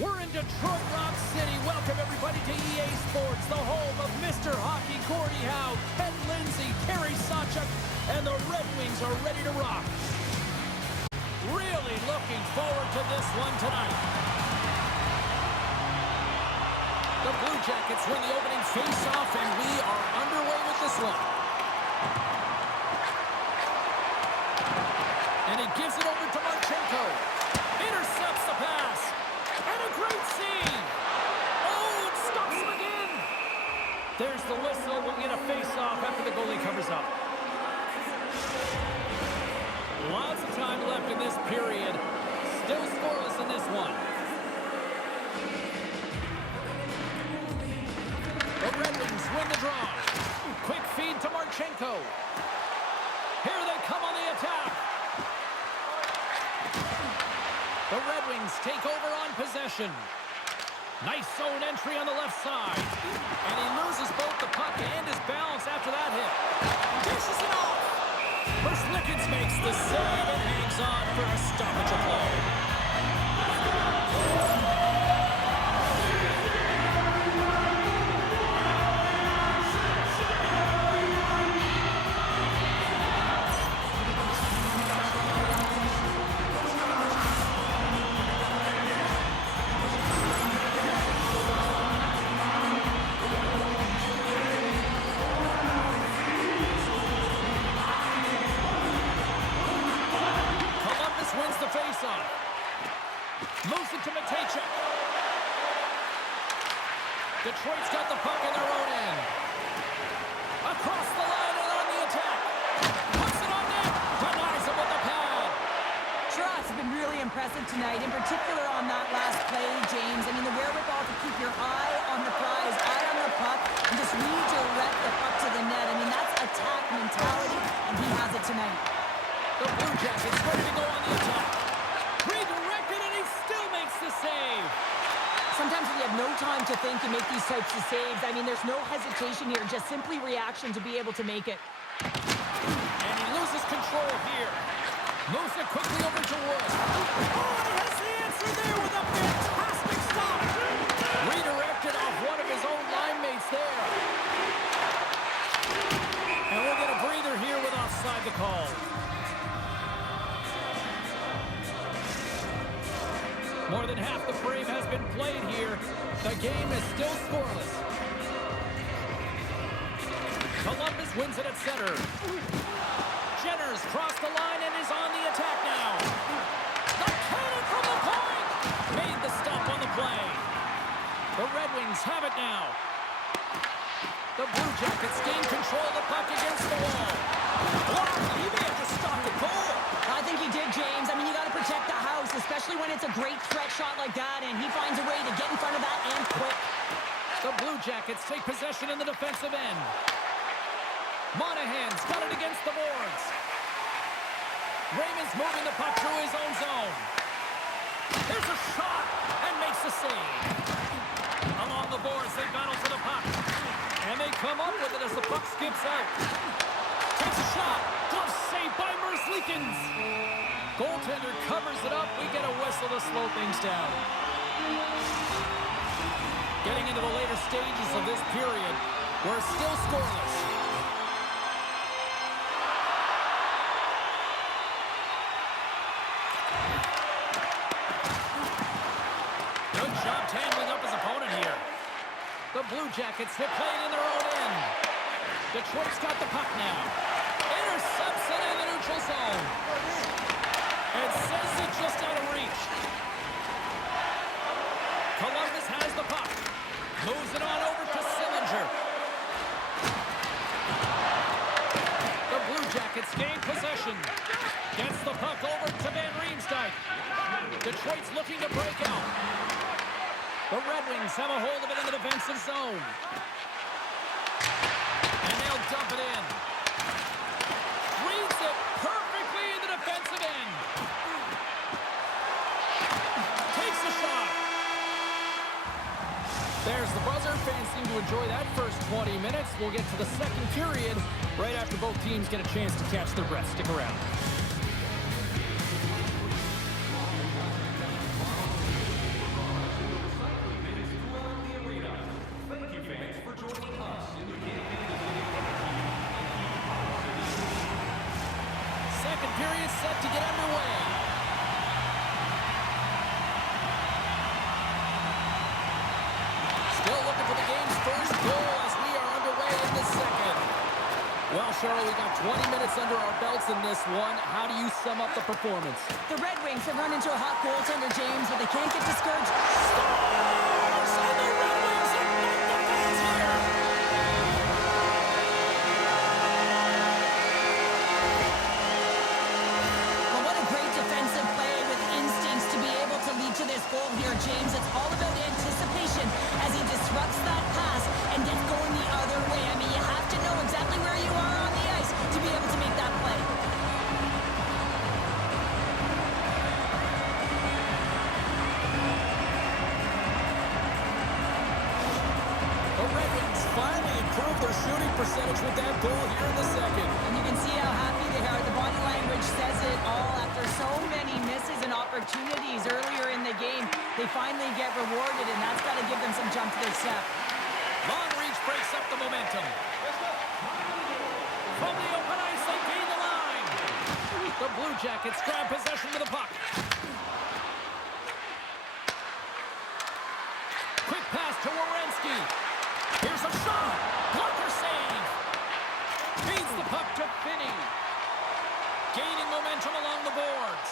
We're in Detroit Rock City. Welcome everybody to EA Sports, the home of Mr. Hockey, Gordie Howe, Ted Lindsay, Terry Sawchuk, and the Red Wings are ready to rock. Really looking forward to this one tonight. The Blue Jackets win the opening face-off, and we are underway with this one. And he gives it over to Marchenko. Intercepts the pass. And a great save. Oh, it stops him again. There's the whistle. We'll get a face-off after the goalie covers up. Lots of time left in this period. Still scoreless in this one. The Red Wings win the draw. Quick feed to Marchenko. Here they come on the attack. The Red Wings take over on possession. Nice zone entry on the left side. And he loses both the puck and his balance after that hit. Dishes it off. Verslickens makes the save and hangs on for a stoppage of play. Moves it to Matejchuk. Detroit's got the puck in their own end. Across the line and on the attack. Puts it on net. Denies him with the pad. Trotz has been really impressive tonight, in particular on that last play, James. I mean, the wherewithal to keep your eye on the prize, eye on the puck, and just redirect the puck to the net. I mean, that's attack mentality, and he has it tonight. The Blue Jackets ready to go on the attack. Redirected, and he still makes the save. Sometimes when you have no time to think, you make these types of saves. I mean, there's no hesitation here, just simply reaction to be able to make it. And he loses control here. Moves it quickly over to Wood. Oh, and he has the answer there with a fantastic stop. Redirected off one of his own line mates there. And we'll get a breather here with offside the call. More than half the frame has been played here. The game is still scoreless. Columbus wins it at center. Jenner's crossed the line and is on the attack now. The cannon from the point! Made the stop on the play. The Red Wings have it now. The Blue Jackets gain control of the puck against the wall. Blocked. He may have just stopped the goal. I think he did, James. I mean, you got to protect the house, especially when it's a great threat shot like that, and he finds a way to get in front of that and quick. The Blue Jackets take possession in the defensive end. Monahan's got it against the boards. Raymond's moving the puck through his own zone. There's a shot and makes the save. Along the boards, they battle for the puck. And they come up with it as the puck skips out. Takes a shot. Glove save by Verslickens. Goaltender covers it up. We get a whistle to slow things down. Getting into the later stages of this period, we're still scoreless. Good job tangling up his opponent here. The Blue Jackets, they're playing in their own end. Detroit's got the puck now. Intercepts it in the neutral zone. And sends it just out of reach. Columbus has the puck. Moves it on over to Sillinger. The Blue Jackets gain possession. Gets the puck over to Van Riemsdyk. Detroit's looking to break out. The Red Wings have a hold of it in the defensive zone. And they'll dump it in. Reads it perfectly in the defensive end. Takes the shot. There's the buzzer. Fans seem to enjoy that first 20 minutes. We'll get to the second period right after both teams get a chance to catch their breath. Stick around. set to get underway. Still looking for the game's first goal as we are underway in the second. Well, Cheryl, we got 20 minutes under our belts in this one. How do you sum up the performance? The Red Wings have run into a hot goaltender, James, but they can't get discouraged. Stars! And the Red Wings ignite the fans here! Well, what a great defensive play with instincts to be able to lead to this goal here, James. It's all about anticipation as he disrupts that pass and gets going the other way. I mean, you have to know exactly where you are on the ice to be able to make that play. The Red Wings finally improved their shooting percentage with that goal here in the second. And you can see how happy they are. The body language says it all. After so many misses and opportunities earlier in the game, they finally get rewarded, and that's got to give them some jump to their step. Long reach breaks up the momentum. From the open ice, they gain the line. The Blue Jackets grab possession with the puck. Quick pass to Werenski. Here's a shot. Blocker save. Feeds the puck to Finney. Gaining momentum along the boards.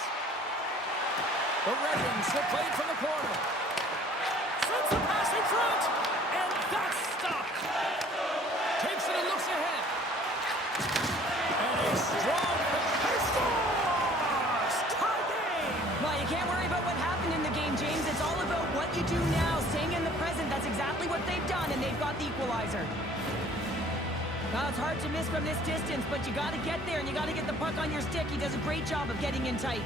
The Red Wings have played from the corner. Sends the pass in front. And that's stopped. Takes it and looks ahead. And a strong scores! Tie game! Well, you can't worry about what happened in the game, James. It's all about what you do now, staying in the present. That's exactly what they've done, and they've got the equalizer. Now, it's hard to miss from this distance, but you got to get there, and you got to get the puck on your stick. He does a great job of getting in tight.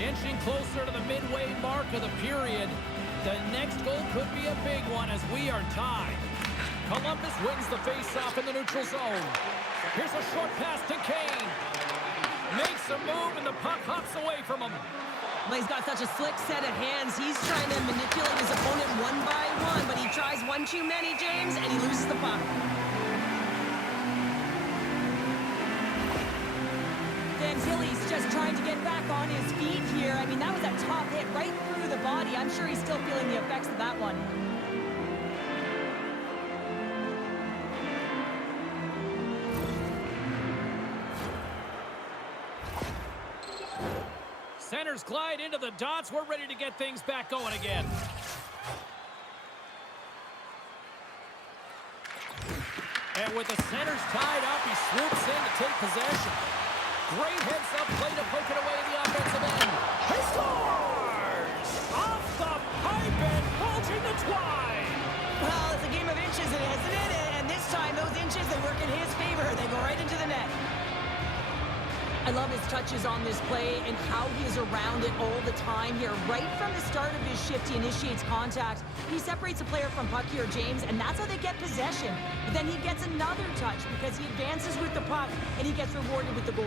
Inching closer to the midway mark of the period. The next goal could be a big one as we are tied. Columbus wins the face-off in the neutral zone. Here's a short pass to Kane. Makes a move and the puck hops away from him. Well, he's got such a slick set of hands. He's trying to manipulate his opponent one by one, but he tries one too many, James, and he loses the puck. Tilly's just trying to get back on his feet here. I mean, that was a top hit right through the body. I'm sure he's still feeling the effects of that one. Centers glide into the dots. We're ready to get things back going again. And with the centers tied up, he swoops in to take possession. Great heads-up play to poke it away at the offensive end. He scores! Off the pipe and bulging the twine! Well, it's a game of inches, isn't it? And this time, those inches, they work in his favor. They go right into the net. I love his touches on this play and how he is around it all the time here. Right from the start of his shift, he initiates contact. He separates a player from puck here, James, and that's how they get possession. But then he gets another touch because he advances with the puck and he gets rewarded with the goal.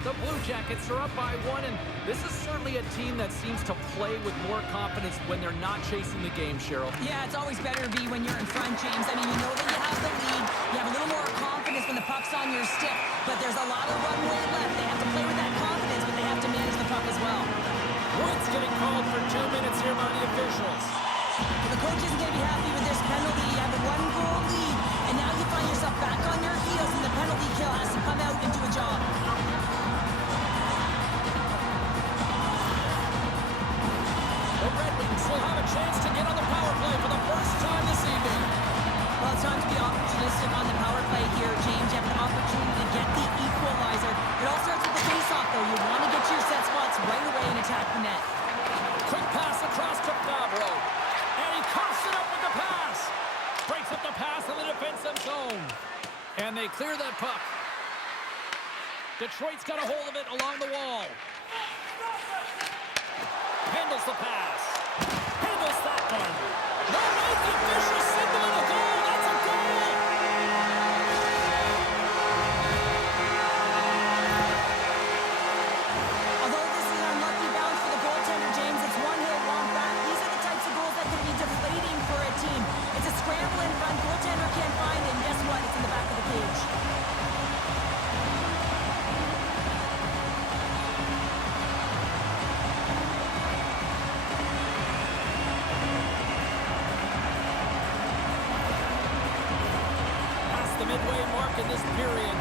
The Blue Jackets are up by one, and this is certainly a team that seems to play with more confidence when they're not chasing the game, Cheryl. Yeah, it's always better to be when you're in front, James. I mean, you know that you have the lead. You have a little more confidence when the puck's on your stick, but there's a lot of runway left. They have to play with that confidence, but they have to manage the puck as well. Points getting called for 2 minutes here by the officials. Well, the coach isn't going to be happy with this penalty. You have a one-goal lead, and now you find yourself back on your heels, and the penalty kill has to come out and do a job. The Red Wings will have a chance to get on the power play for the first time this evening. Well, it's time to be opportunistic on the power play here, James. You have an opportunity to get the equalizer. It all starts with the face-off, though. You want to get to your set spots right away and attack the net. Quick pass across to Favreau. And he coughs it up with the pass. Breaks up the pass in the defensive zone. And they clear that puck. Detroit's got a hold of it along the wall. Handles the pass. Handles that one. No way The official signaling a goal. That's a goal. Although this is an unlucky bounce for the goaltender, James, it's one he'll want back. These are the types of goals that can be deflating for a team. It's a scramble in front, goaltender can't find it, and guess what? It's in the back of the cage. Past the midway mark in this period.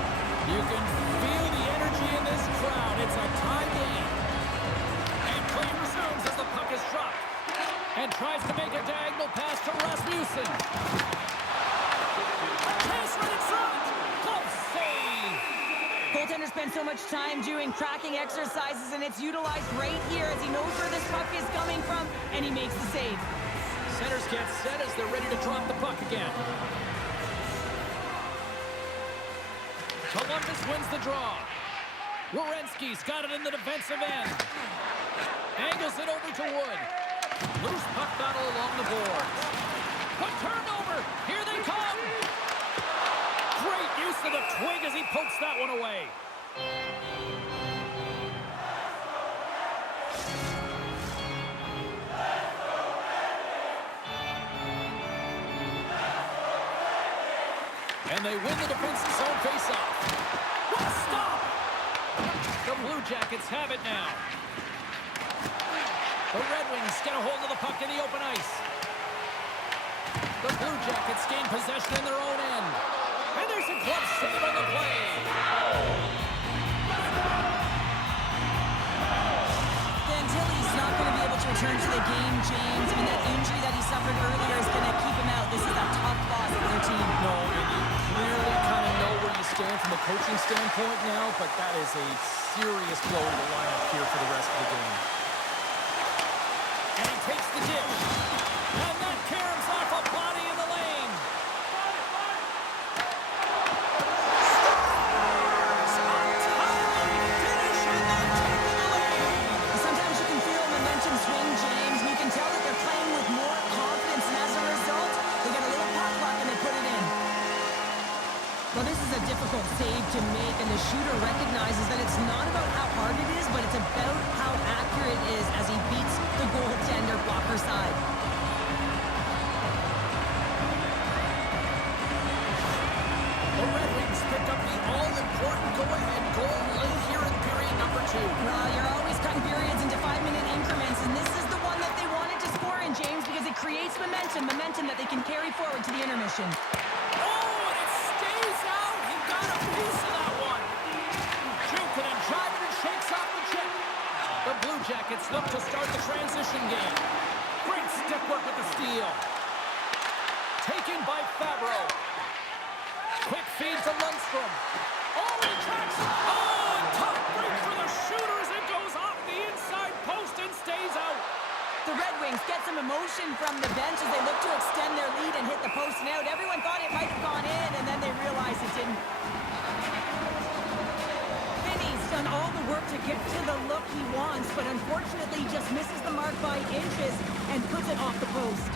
You can feel the energy in this crowd. It's a tie game. And play resumes as the puck is dropped. And tries to make a diagonal pass to Rasmussen. Pass right in front. Close save. Goaltender spends so much time doing tracking exercises, and it's utilized right here as he knows where this puck is coming from, and he makes the save. Centers get set as they're ready to drop the puck again. Columbus wins the draw. Werenski's got it in the defensive end. Angles it over to Wood. Loose puck battle along the boards. A turnover. Here they come. Great use of the twig as he pokes that one away. And they win the defensive zone faceoff. What a stop! The Blue Jackets have it now. The Red Wings get a hold of the puck in the open ice. The Blue Jackets gain possession in their own end. And there's a glove save on the play. Dantilli's not going to be able to return to the game, James. I mean, that injury that he suffered earlier is going to keep him out. This is a tough loss for their team. No, and you clearly kind of know where you stand from a coaching standpoint now, but that is a serious blow to the lineup here for the rest of the game. And he takes the dish. And that caroms off a body in the lane. Stars on time. Finish in the top of the lane. Sometimes you can feel momentum swing, James, and you can tell that they're playing with more confidence, and as a result, they get a little pop clock and they put it in. Well, this is a difficult save to make, and the shooter recognizes that it's not about how hard it is, but it's about how accurate it is as he beats the goaltender blocker side. The Red Wings pick up the all-important go-ahead goal late here in period number 2. Well, you're always cutting periods into 5-minute increments, and this is the one that they wanted to score in, James, because it creates momentum that they can carry forward to the intermission. Oh, and it stays out. He got a piece of that one. Jukunin drives it and shakes off the chip. The Blue Jackets look to start the transition game. Great stick work with the steal. Taken by Fabro. Quick feed to Lundstrom. Oh, he tracks. Oh, and tough break for the shooters. It goes off the inside post and stays out. The Red Wings get some emotion from the bench as they look to extend their lead and hit the post and out. Everyone thought it might have gone in, and then they realized it didn't. Finney's done all the work to get to the look he wants, but unfortunately just misses the mark by inches and puts it off the post.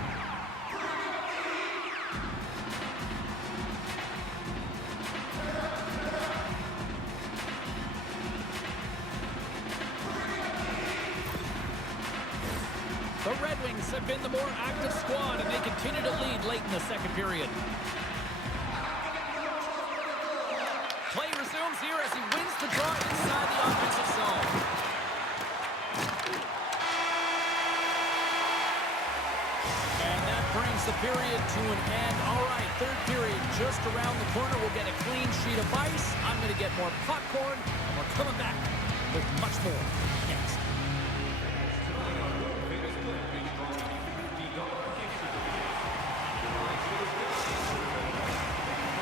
The Red Wings have been the more active squad, and they continue to lead late in the second period. Play resumes here as he wins the draw inside the offensive zone. And that brings the period to an end. All right, third period just around the corner. We'll get a clean sheet of ice. I'm going to get more popcorn, and we're coming back with much more next.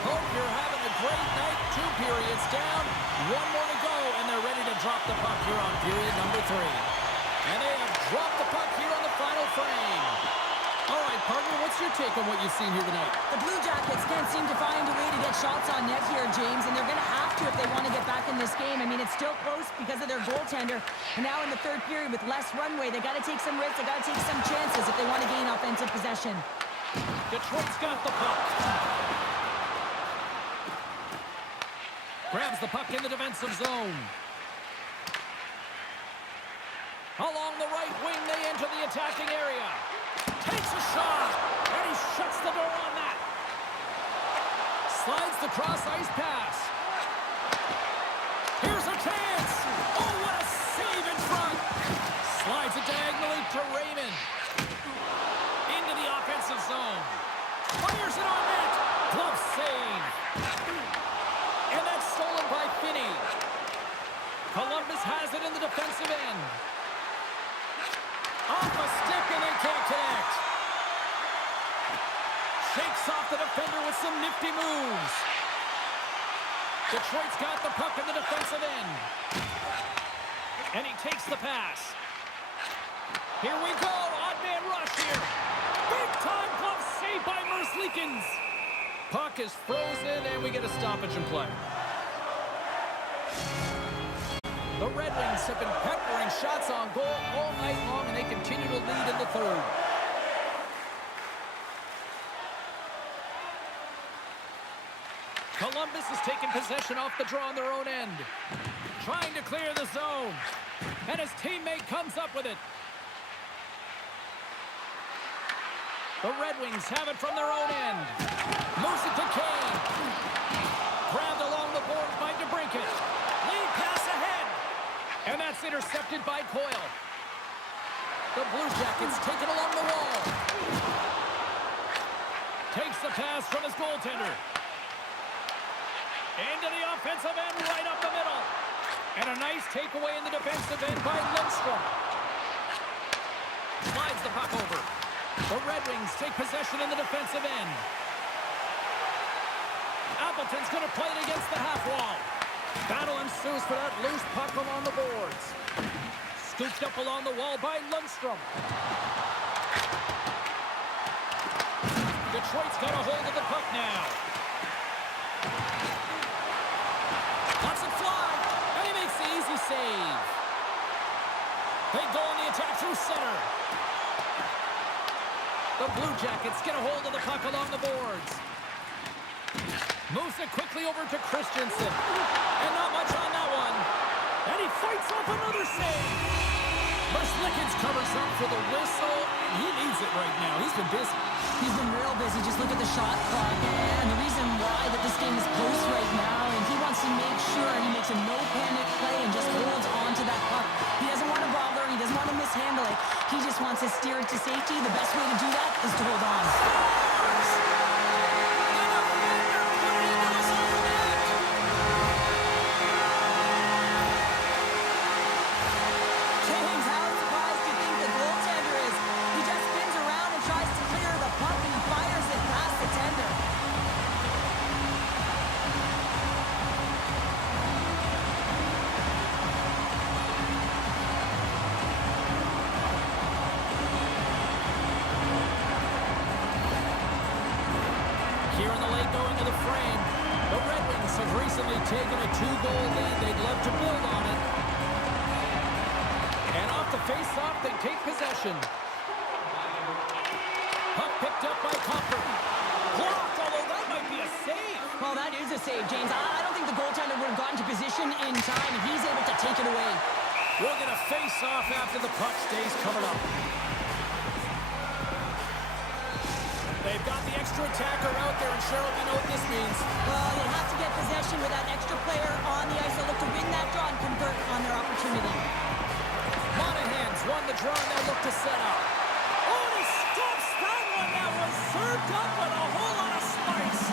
Hope you're having a great night. 2 periods down, 1 more to go, and they're ready to drop the puck here on period number 3. And they have dropped the puck here on the final frame. All right, partner, what's your take on what you've seen here tonight? The Blue Jackets can't seem to find a way to get shots on net here, James, and they're going to have to if they want to get back in this game. I mean, it's still close because of their goaltender. And now in the third period with less runway, they got to take some risks, they got to take some chances if they want to gain offensive possession. Detroit's got the puck. Grabs the puck in the defensive zone. Along the right wing, they enter the attacking area. Takes a shot, and he shuts the door on that. Slides the cross-ice pass. Here's a chance. Oh, what a save in front. Slides it diagonally to Raymond. Into the offensive zone. Fires it on net. Glove save. And that's stolen by Finney. Columbus has it in the defensive end. Off a stick, and they can't connect. Shakes off the defender with some nifty moves. Detroit's got the puck in the defensive end. And he takes the pass. Here we go. Odd man rush here. Big time glove save by Merzlikins. Puck is frozen, and we get a stoppage in play. The Red Wings have been peppering shots on goal all night long, and they continue to lead in the third. Columbus has taken possession off the draw on their own end. Trying to clear the zone. And his teammate comes up with it. The Red Wings have it from their own end. Moves it to Kane. Grabbed along the boards by DeBrincat. Lead pass ahead. And that's intercepted by Coyle. The Blue Jackets take it along the wall. Takes the pass from his goaltender. Into the offensive end, right up the middle. And a nice takeaway in the defensive end by Lundstrom. Slides the puck over. The Red Wings take possession in the defensive end. Appleton's going to play it against the half wall. Battle ensues for that loose puck along the boards. Scooped up along the wall by Lundstrom. Detroit's got a hold of the puck now. Lets it fly, and he makes the easy save. They go on the attack through center. The Blue Jackets get a hold of the puck along the boards. Moves it quickly over to Christensen. And not much on that one. And he fights off another save. Merzlikins covers up for the whistle. He needs it right now. He's been busy. He's been real busy. Just look at the shot clock. And the reason why that this game is close right now, and he wants to make sure he makes a no-panic play and just holds on to that puck. He doesn't want to bother. He doesn't want to mishandle it. He just wants to steer it to safety. The best way to do that is to hold on. Taking a 2-goal lead. They'd love to build on it. And off the face-off, they take possession. Puck picked up by Comfort. Blocked, although that might be a save. Well, that is a save, James. I don't think the goaltender would have gotten to position in time, and he's able to take it away. We're going to face off after the puck stays covered up. They've got the extra attacker out there, and Cheryl, you know what this means. Well, they have to get possession with that extra player on the ice. They'll look to win that draw and convert on their opportunity. Monahan's won the draw, and they'll look to set up. Oh, and he stops that one. That was served up with a whole lot of spice.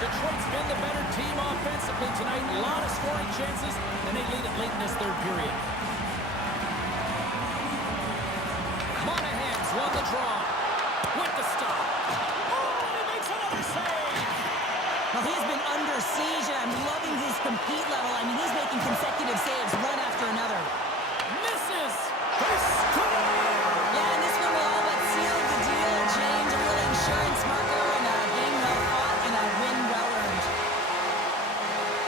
Detroit's been the better team offensively tonight. A lot of scoring chances, and they lead it late in this third period. Monahan's won the draw. With the stop. Oh, and he makes another save. Well, he's been under siege, and I'm loving his compete level. I mean, he's making consecutive saves one after another. Misses. They score! Yeah, and this one will all but seal the deal, James. A real insurance marker and a game well fought and a win well earned.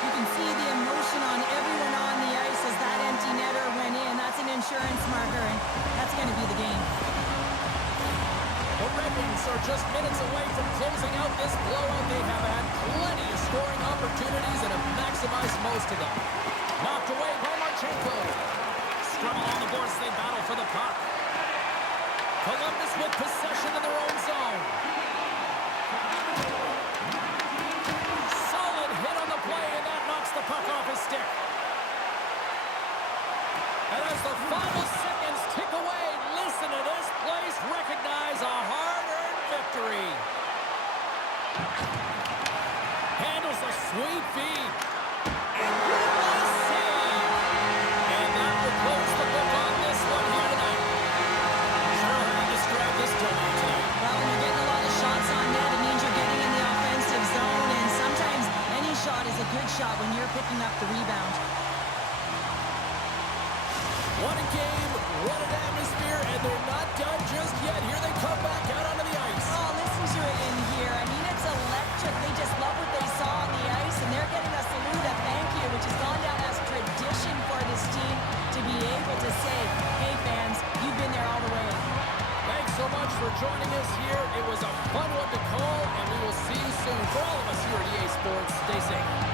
You can see the emotion on everyone on the ice as that empty netter went in. That's an insurance marker, and that's going to be the game. from closing out this blowout. They have had plenty of scoring opportunities and have maximized most of them. Knocked away by Marchenko. Scrum along the boards as they battle for the puck. Columbus with possession in their own zone. Solid hit on the play, and that knocks the puck off his stick. And as the final seconds tick away, listen to this place recognize a hard-earned victory. Handles a sweet feed. And that will close the book on this one here tonight. Sure, how do you describe this tonight? Well, when you're getting a lot of shots on net, it means you're getting in the offensive zone, and sometimes any shot is a good shot when you're picking up the rebound. What a game, what an atmosphere, and they're not done just yet. Here they come back out onto the ice. Oh, listen to it in here. I mean, it's electric. They just love what they saw on the ice, and they're getting a salute, a thank you, which has gone down as tradition for this team to be able to say, hey, fans, you've been there all the way. Thanks so much for joining us here. It was a fun one to call, and we will see you soon. For all of us here at EA Sports, stay safe.